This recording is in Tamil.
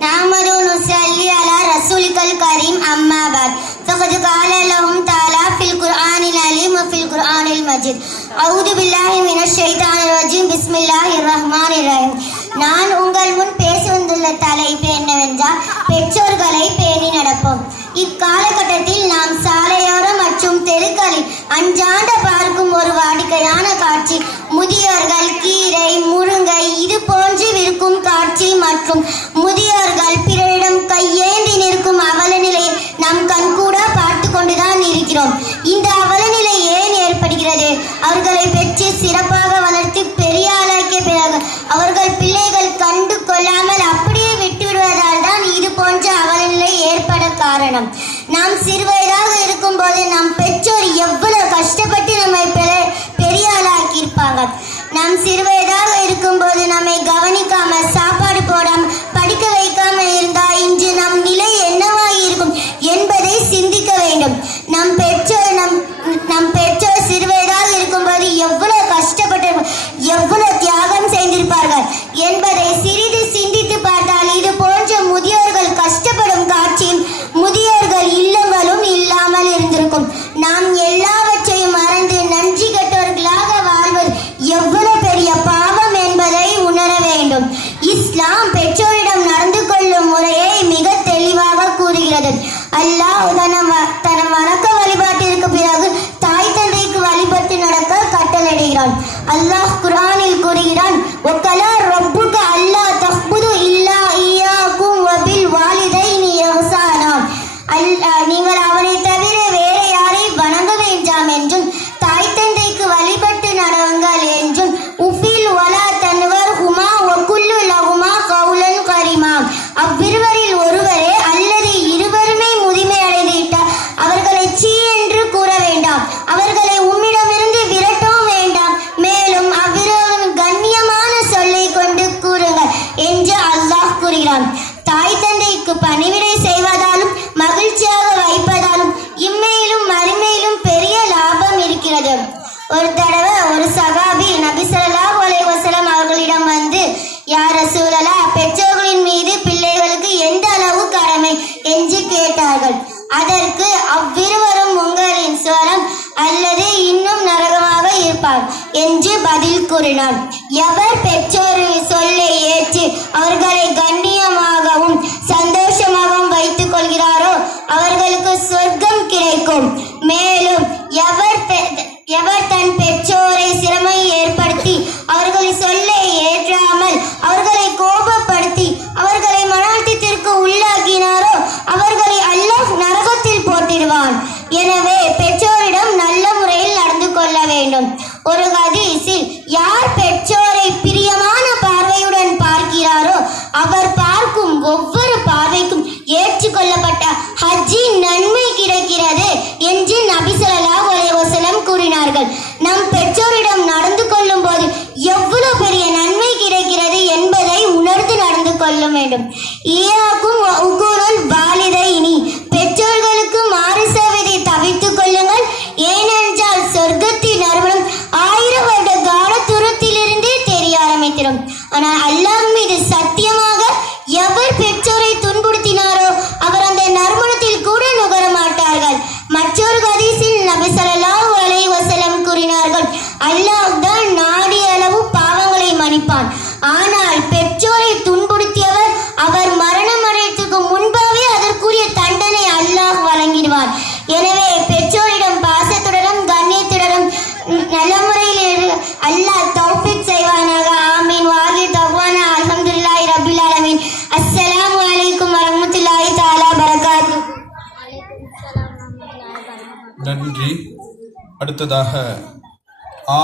نحمد ونصلي على رسولك الكريم أما بعد فقد قال لهم تعالى في القرآن العليم وفي القرآن المجيد أعوذ بالله من الشيطان الرجيم بسم الله الرحمن الرحيم நான் உங்கள் முன் பேச வந்துள்ள தலைப்பு என்னவென்றால் பெற்றோர்களை பேணி நடப்போம் இக்காலகட்டத்தில் நாம் சாலையோரம் மற்றும் தெருக்களில் அன்றாட பார்க்கும் ஒரு வாடிக்கையான காட்சி. முதியோர்கள் கீரை முருங்கை இது போன்று விற்கும் காட்சி மற்றும் முதியோர்கள் பிறரிடம் கையேந்தி நிற்கும் அவல நிலையை நம் கண்கூட பார்த்து கொண்டுதான் இருக்கிறோம். இந்த அவல நிலை ஏன் ஏற்படுகிறது? அவர்களை பெற்று சிறப்பாக வளர்த்து பெரிய ஆளாக்கிய பிறகு அவர்கள் பிள்ளைகள் கண்டு கொள்ளாமல் அப்படியே விட்டுவிடுவதால் தான் இது போன்ற அவல நிலை ஏற்பட காரணம். நாம் சிறுவயதாக இருக்கும்போது நம் பெற்றோர் எவ்வளவு கஷ்டப்பட்டு நம்ம சிறுவயதாக இருக்கும்போது நம்மை கவனிக்காம சாப்பாடு போடாம படிக்க வைக்காம இருந்தா இன்று நம் நிலை என்னவாயிருக்கும் என்பதை சிந்திக்க வேண்டும். நம் பெற்றோர் நம் நம் பெற்றோர் சிறுவயதாக இருக்கும்போது எவ்வளவு கஷ்டப்பட்டு எவ்வளவு தியாகம் செய்திருப்பார்கள் என்பதை அல்லாஹ் குரானில் கூறுகிறான் ஒக்கலா ரப்புக அல்லாஹ் தஹ்புது இல்லா ஈயாக்கும் வபில் வாலிதைனி இஹ்சானா அல்- நீங்கள் அவனை தவிர வேற யாரை வணங்க வேண்டாம் என்றும் தாய் தந்தைக்கு வழிபட்டு நடவுங்கள் என்றும் உஃபில் வலா தன்வர் ஹுமா ஒக்குல்லு லகுமா கவுலன் கரிமாம். அவ்விருவரில் யார் ரசூலலா பெற்றோர்களின் மீது பிள்ளைகளுக்கு எந்த அளவு கடமை என்று கேட்டார்கள். அதற்கு அவ்விருவரும் உங்களின் ஸ்வரம் அல்லது இன்னும் நரகமாக இருப்பார் என்று பதில் கூறினார் எவர் பெற்றோர் சொல்ல வேண்டும். ஒரு ஹதீஸில் யார் பெற்றோரை பிரியமான பார்வையுடன் பார்க்கிறாரோ அவர் பார்க்கும் ஒவ்வொரு பார்வைக்கும் ஏற்றுக்கொள்ளப்பட்ட ஹஜ்ஜின் நன்மை கிடைக்கிறது என்று நபி ஸல்லல்லாஹு கூறினார்கள். நம் பெற்றோரிடம் நடந்து கொள்ளும் போது எவ்வளவு பெரிய நன்மை கிடைக்கிறது என்பதை உணர்ந்து நடந்து கொள்ள வேண்டும். வேண்டும். ஆனால் அல்லாஹ் மீது சத்தியமாக எவர் பெற்றோரை துன்புறுத்தினாரோ அவர் அந்த நறுமணத்தில் கூட நுகர மாட்டார்கள். மற்றொரு கதீசில் நபி ஸல்லல்லாஹு அலைஹி வசலம் கூறினார்கள் அல்லாஹ் நன்றி. அடுத்ததாக